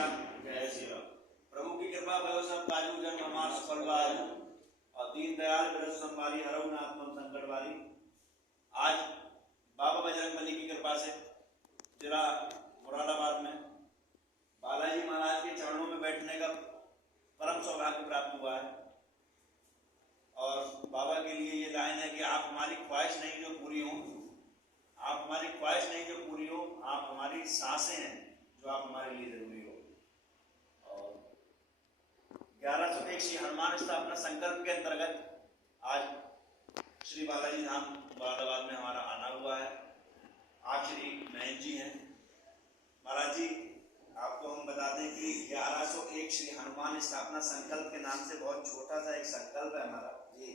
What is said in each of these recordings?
राम, जय श्री राम। प्रभु की कृपा भयो सब काजू जन हमार सफल बाजू और दीन दयाल बिरस संभारी हरऊ नाथ मम संकट वारी। आज बाबा बजरंग बली की कृपा से जिला मुरादाबाद में बालाजी महाराज के चरणों में बैठने का परम सौभाग्य प्राप्त हुआ है। और बाबा के लिए ये लाइन है कि आप हमारी ख्वाहिश नहीं जो पूरी हो, आप हमारी ख्वाहिश नहीं जो पूरी हो, आप हमारी सांसें हैं जो आप हमारे लिए जरूरी हो। और 1101 श्री हनुमान स्थापना संकल्प के अंतर्गत आज श्री बालाजी धाम मुरादाबाद में हमारा आना हुआ है। आप श्री महेंद्र जी हैं। महाराज जी, आपको हम बता दें कि 1101 श्री हनुमान स्थापना संकल्प के नाम से बहुत छोटा सा एक संकल्प है हमारा जी,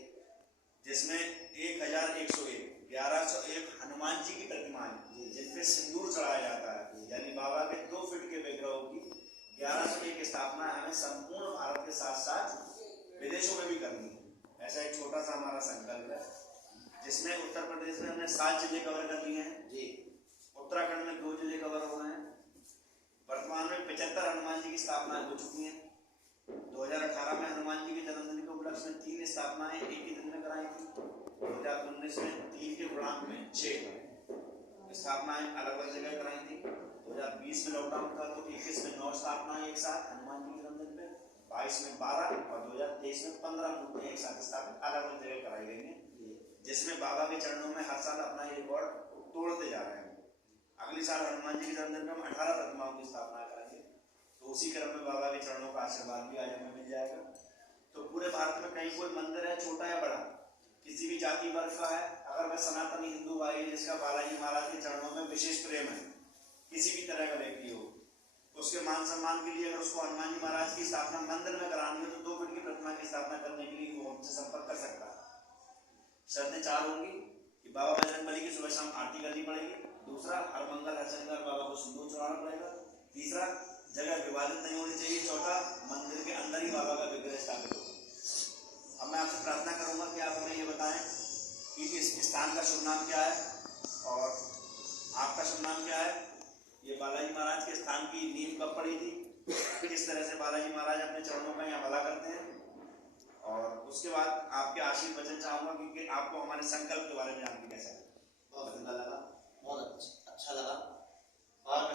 जिसमें 1101 हनुमान जी की प्रतिमा है जिन पे सिंदूर चढ़ाया जाता है। यानी बाबा के 2 फीट के विग्रहों की 1101 स्थापना हमें संपूर्ण भारत के साथ साथ विदेशों में भी करनी है। ऐसा एक छोटा सा हमारा संकल्प है, जिसमें उत्तर प्रदेश में हमने 7 जिले कवर कर लिए हैं जी, उत्तराखंड में 2 जिले कवर हुए हैं। वर्तमान में 75 हनुमान जी की स्थापना हो चुकी है। 2018 में हनुमान जी के जन्मदिन के उपलक्ष्य में 3 स्थापनाएं एक ही दिन में कराई थी। 2019 में 3 के गुणांक में 6 स्थापनाएं अलग अलग जगह कराई थी। 2020 में लॉकडाउन था तो 21 में 9 स्थापनाएं एक साथ हनुमान जी के जन्मदिन में, 22 में 12 और 2023 में 15 मूर्तियां एक साथ स्थापित अलग अलग जगह कराई गई हैं, जिसमें बाबा के चरणों में हर साल अपना ये रिकॉर्ड तोड़ते जा रहे हैं। अगले साल हनुमान जी के जन्मदिन में हम 18 प्रतिमाओं की स्थापना करेंगे, तो उसी क्रम में बाबा के चरणों का आशीर्वाद भी आज हमें मिल जाएगा। तो पूरे भारत में कहीं कोई मंदिर है, छोटा या बड़ा, किसी भी जाति वर्ग का है, अगर वह सनातनी हिंदू भाई है जिसका बालाजी महाराज के चरणों में विशेष प्रेम है, किसी भी तरह का व्यक्ति हो, उसके मान सम्मान के लिए अगर उसको हनुमान जी महाराज की स्थापना मंदिर में करानी हो तो 2 फीट की प्रतिमा की स्थापना करने के लिए वो हमसे संपर्क कर सकता है। शर्तें 4 होंगी कि बाबा बजरंग बली की सुबह शाम आरती करनी पड़ेगी, दूसरा हर मंगल हर शनिवार बाबा को सिंदूर चढ़ाना पड़ेगा, तीसरा जगह विवादित नहीं होनी चाहिए, चौथा मंदिर के अंदर ही बाबा का विग्रह स्थापित हो। अब मैं आपसे प्रार्थना करूंगा कि आप हमें ये बताएं कि इस स्थान का शुभ नाम क्या है और आपका शुभ नाम क्या है। ये बालाजी महाराज के स्थान की नींव कब पड़ी थी, किस तरह से बालाजी महाराज अपने चरणों का यहाँ भला करते हैं, और उसके बाद आपके आशीर्वाद वचन चाहूंगा क्योंकि आपको हमारे संकल्प के बारे में जान के कैसा लगा। बहुत अच्छा लगा, बहुत अच्छा लगा। और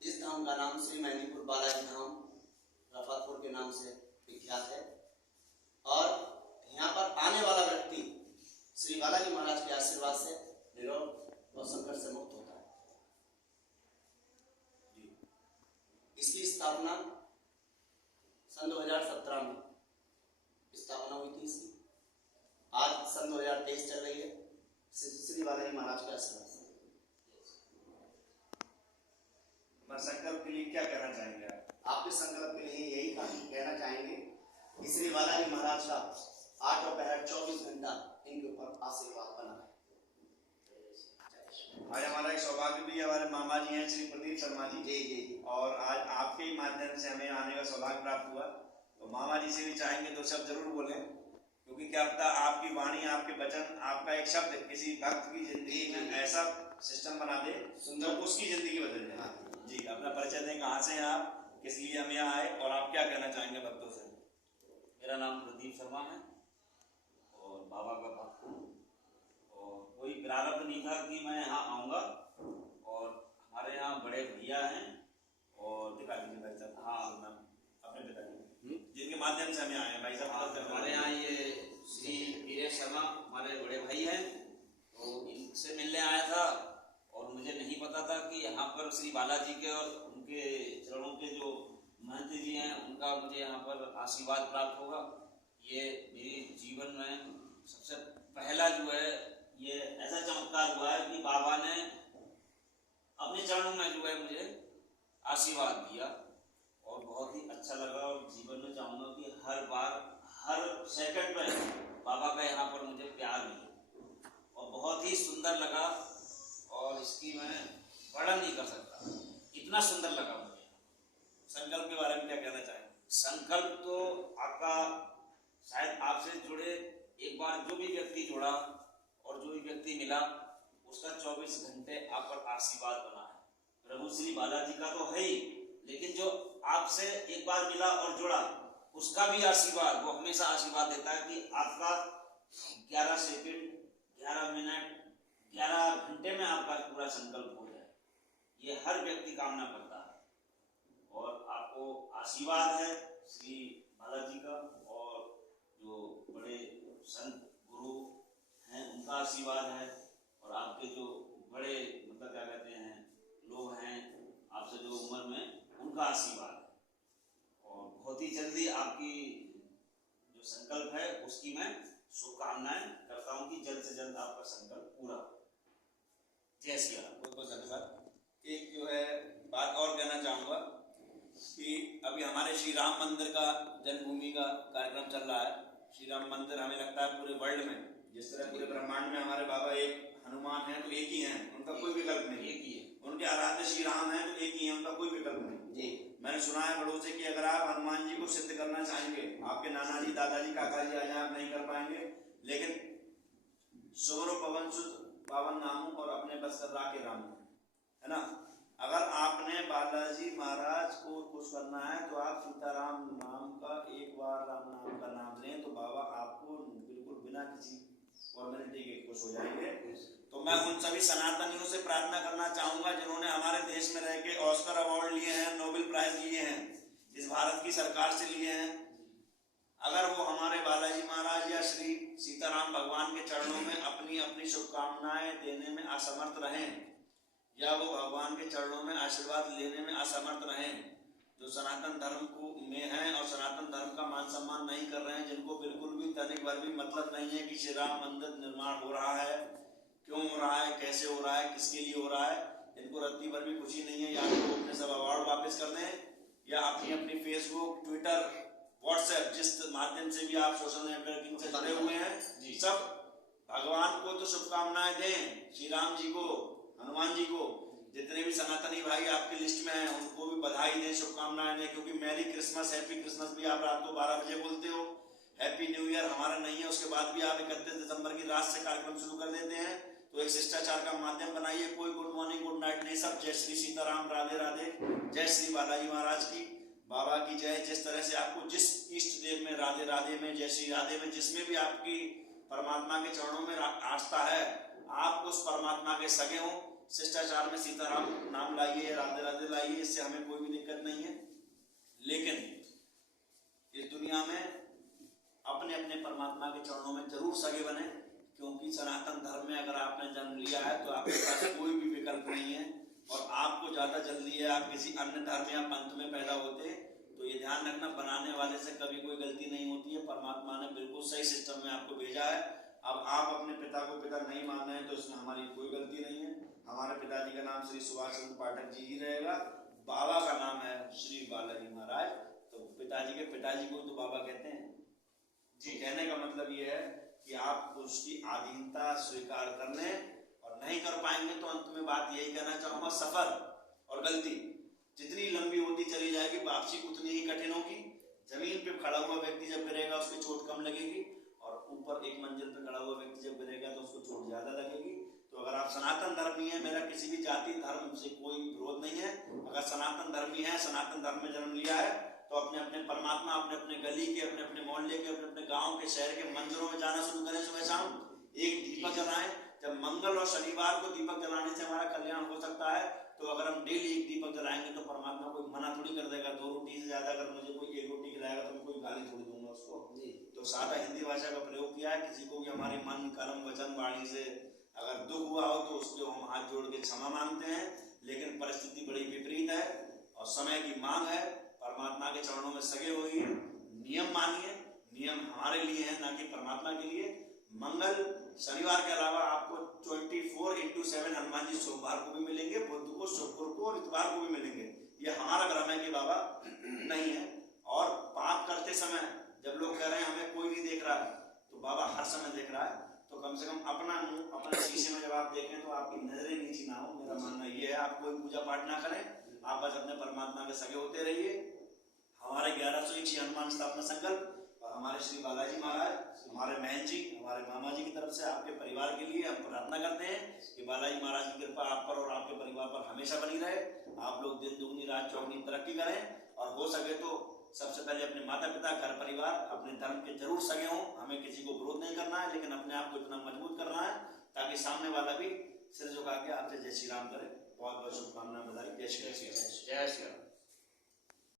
इस धाम का नाम श्री मैनीपुर बालाजी धाम रफातपुर के नाम से विख्यात है, और यहाँ पर आने वाला व्यक्ति श्री बालाजी महाराज के आशीर्वाद से निरोग और संकट से मुक्त होता है। इसकी स्थापना सन 2017 में स्थापना हुई थी इसकी। आज सन 2023 चल रही है श्री बालाजी महाराज के आशीर्वाद से। संकल्प के लिए क्या कहना चाहेंगे आप? आपके संकल्प के लिए यही कहना चाहेंगे कि श्री बालाजी महाराज का 8 और 24 घंटा इनके ऊपर आशीर्वाद बना है। आज हमारा एक सौभाग्य भी हमारे मामा जी हैं श्री प्रदीप शर्मा जी जी, और आज आपके ही माध्यम से हमें आने का सौभाग्य प्राप्त हुआ। तो मामा जी से भी चाहेंगे 2 शब्द जरूर बोलें, क्योंकि क्या पता आपकी वाणी, आपके वचन, आपका एक शब्द किसी भक्त की जिंदगी में ऐसा सिस्टम बना दे जो उसकी जिंदगी बदल जाए। जी, अपना परिचय दें, कहाँ से हैं आप, किस लिए हम यहाँ आए और आप क्या कहना चाहेंगे भक्तों से? मेरा नाम प्रदीप शर्मा है और बाबा का भक्त हूँ, और कोई प्रारब्ध नहीं था कि मैं यहाँ आऊँगा। और हमारे यहाँ बड़े भैया हैं और दिखा दीजिए भाई साहब। हाँ, अपने पिताजी जिनके माध्यम से हम यहाँ आए भाई साहब। हमारे यहाँ ये श्री वीरेश शर्मा हमारे बड़े भाई हैं, तो इनसे मिलने आया था और मुझे नहीं पता था कि यहाँ पर श्री बालाजी के और उनके चरणों के जो महंत जी हैं उनका मुझे यहाँ पर आशीर्वाद प्राप्त होगा। ये मेरे जीवन में सबसे पहला जो है ये ऐसा चमत्कार हुआ है कि बाबा ने अपने चरणों में जो है मुझे आशीर्वाद दिया और बहुत ही अच्छा लगा। और जीवन में चाहूँगा कि हर बार हर सेकंड में बाबा का यहाँ पर मुझे प्यार मिले, और बहुत ही सुंदर लगा और इसकी मैं वर्णन नहीं कर सकता, इतना सुंदर लगा मुझे। संकल्प के बारे में क्या कहना चाहेंगे? संकल्प तो आपका शायद आपसे जुड़े एक बार जो भी व्यक्ति जुड़ा और जो भी व्यक्ति मिला उसका 24 घंटे आप पर आशीर्वाद बना है। प्रभु श्री बालाजी का तो है ही, लेकिन जो आपसे एक बार मिला और जुड़ा उसका भी आशीर्वाद, वो हमेशा आशीर्वाद देता है कि आपका 11 सेकंड, 11 मिनट, 11 घंटे में आपका पूरा संकल्प हो जाए, ये हर व्यक्ति कामना करता है। और आपको आशीर्वाद है श्री बालाजी का, और जो बड़े संत गुरु हैं उनका आशीर्वाद है, और आपके जो बड़े मतलब क्या कहते हैं लोग हैं आपसे जो उम्र में, उनका आशीर्वाद है। और बहुत ही जल्दी आपकी जो संकल्प है उसकी मैं शुभकामनाएं करता हूं कि जल्द से जल्द आपका संकल्प पूरा हो। जय श्री राम। बहुत बहुत धन्यवाद। एक जो है बात और कहना चाहूँगा कि अभी हमारे श्री राम मंदिर का जन्मभूमि का कार्यक्रम चल रहा है। श्री राम मंदिर हमें लगता है पूरे वर्ल्ड में, जिस तरह पूरे ब्रह्मांड में हमारे बाबा एक हनुमान हैं तो एक ही हैं, उनका कोई विकल्प नहीं, एक ही है। उनके आराध्य श्री राम हैं तो एक ही है, उनका कोई विकल्प नहीं जी। मैंने सुना है बड़ों से कि अगर आप हनुमान जी को सिद्ध करना चाहेंगे, आपके नाना जी, दादाजी, काका जी आज आप नहीं कर पाएंगे, लेकिन सुमरो पवन सुत पावन नामू और अपने बस कर राखे राम, है ना। अगर आपने बालाजी महाराज को खुश करना है तो आप सीताराम नाम का एक बार राम नाम का नाम लें तो बाबा आपको बिल्कुल बिना किसी फॉर्मेलिटी के खुश हो जाएंगे। तो मैं उन सभी सनातनियों से प्रार्थना करना चाहूंगा जिन्होंने हमारे देश में रह के ऑस्कर अवार्ड लिए हैं, नोबेल प्राइज लिए हैं, इस भारत की सरकार से लिए हैं, अगर वो हमारे बालाजी महाराज या श्री सीताराम भगवान के चरणों में अपनी अपनी शुभकामनाएं देने में असमर्थ रहें, या वो भगवान के चरणों में आशीर्वाद लेने में असमर्थ रहें, जो सनातन धर्म को में हैं और सनातन धर्म का मान सम्मान नहीं कर रहे हैं, जिनको बिल्कुल भी तनिक भर भी मतलब नहीं है कि श्री राम मंदिर निर्माण हो रहा है, क्यों हो रहा है, कैसे हो रहा है, किसके लिए हो रहा है, इनको रत्ती भर भी खुशी नहीं है। या तो वो अपने सब अवार्ड वापस कर दें, या अपनी अपनी फेसबुक, ट्विटर, व्हाट्सएप, जिस माध्यम से भी आप सोशल नेटवर्किंग से जुड़े हुए हैं, सब भगवान को तो शुभकामनाएं दें, श्री राम जी को, हनुमान जी को, जितने भी सनातनी भाई आपकी लिस्ट में हैं उनको भी बधाई दें, शुभकामनाएं दें, क्योंकि मैरी क्रिसमस, हैप्पी क्रिसमस भी आप रात को 12 बजे बोलते हो, हैप्पी न्यू ईयर हमारा नहीं है, उसके बाद भी आप 31 दिसंबर की रात से कार्यक्रम शुरू कर देते हैं। तो एक शिष्टाचार का माध्यम बनाइए, कोई गुड मॉर्निंग गुड नाइट नहीं, सब जय श्री सीताराम, राधे राधे, जय श्री बालाजी महाराज की, बाबा की जय। जिस तरह से आपको जिस इष्ट देव में, राधे राधे में, जय श्री राधे में, जिसमें भी आपकी परमात्मा के चरणों में आस्था है, आप उस परमात्मा के सगे हो, शिष्टाचार में सीताराम नाम लाइए, राधे राधे लाइए, इससे हमें कोई भी दिक्कत नहीं है। लेकिन इस दुनिया में अपने अपने परमात्मा के चरणों में जरूर सगे बने, क्योंकि सनातन धर्म में अगर आपने जन्म लिया है तो आपके पास कोई भी विकल्प नहीं है, और आपको ज्यादा जल्दी है आप किसी अन्य धर्म या पंथ में पैदा होते, तो ये ध्यान रखना, बनाने वाले से कभी कोई गलती नहीं होती है, परमात्मा ने बिल्कुल सही सिस्टम में आपको भेजा है। अब आप अपने पिता को पिता नहीं मान रहे हैं तो इसमें हमारी कोई गलती नहीं है। हमारे पिताजी का नाम श्री सुभाष चंद्र पाठक जी ही रहेगा, बाबा का नाम है श्री बालाजी महाराज, तो पिताजी के पिताजी को तो बाबा कहते हैं जी। कहने का मतलब ये है कि आप उसकी आधीनता स्वीकार कर लें, और नहीं कर पाएंगे तो अंत में बात यही कहना चाहूंगा, सफर और गलती जितनी लंबी होती चली जाएगी, वापसी उतनी ही कठिन होगी। जमीन पे खड़ा हुआ व्यक्ति जब गिरेगा उसकी चोट कम लगेगी, और ऊपर एक मंजिल पे खड़ा हुआ व्यक्ति जब गिरेगा तो उसको चोट ज्यादा लगेगी। तो अगर आप सनातन धर्मी है, मेरा किसी भी जाति धर्म से कोई विरोध नहीं है, अगर सनातन धर्मी है, सनातन धर्म में जन्म लिया है, तो अपने अपने परमात्मा, अपने अपने गली के, अपने अपने मोहल्ले के, अपने अपने गांव के, शहर के मंदिरों में जाना शुरू करें, सुबह शाम एक दीपक जलाएं। जब मंगल और शनिवार को दीपक जलाने से हमारा कल्याण हो सकता है, तो अगर हम डेली एक दीपक जलाएंगे तो परमात्मा कोई मना थोड़ी कर देगा। 2 रोटी से ज्यादा अगर मुझे कोई 1 रोटी खिलाएगा तो मैं कोई गाली थोड़ी दूंगा उसको। तो सादा हिंदी भाषा का प्रयोग किया है। किसी को भी हमारे मन, कर्म, वचन, वाणी से अगर दुख हुआ हो तो उसको हम हाथ जोड़ के क्षमा मांगते हैं, लेकिन परिस्थिति बड़ी विपरीत है और समय की मांग है। परमात्मा के चरणों में सगे होइए, नियम मानिए, नियम हमारे लिए है ना कि परमात्मा के लिए। मंगल शनिवार के अलावा आपको 24/7 हनुमान जी सोमवार को भी मिलेंगे, बुध को, शुक्र को और इतवार को भी मिलेंगे। ये हमारा भ्रम है कि बाबा नहीं है। और पाप करते समय जब लोग कह रहे हैं हमें कोई नहीं देख रहा है, तो बाबा हर समय देख रहा है। तो कम से कम अपना मुंह अपने शीशे में जब आप देखें तो आपकी नजरें नीची ना हो। मेरा मानना ये है, आप कोई पूजा पाठ ना करें, आप बस अपने परमात्मा के सगे होते रहिए। हमारे 1101 हनुमान स्थापना संकल्प और हमारे श्री बालाजी महाराज, हमारे बहन जी, हमारे मामा जी की तरफ से आपके परिवार के लिए हम प्रार्थना करते हैं कि बालाजी महाराज की कृपा आप पर और आपके परिवार पर हमेशा बनी रहे। आप लोग दिन दुगनी रात चौगनी तरक्की करें और हो सके तो सबसे पहले अपने माता पिता, घर परिवार, अपने धर्म के जरूर सगे हों। हमें किसी को विरोध नहीं करना है, लेकिन अपने आप को इतना मजबूत करना है ताकि सामने वाला भी सिर झुका के आपसे जय श्री राम करे। बहुत बहुत शुभकामनाएं बधाई। जय श्री राम। जय श्री राम।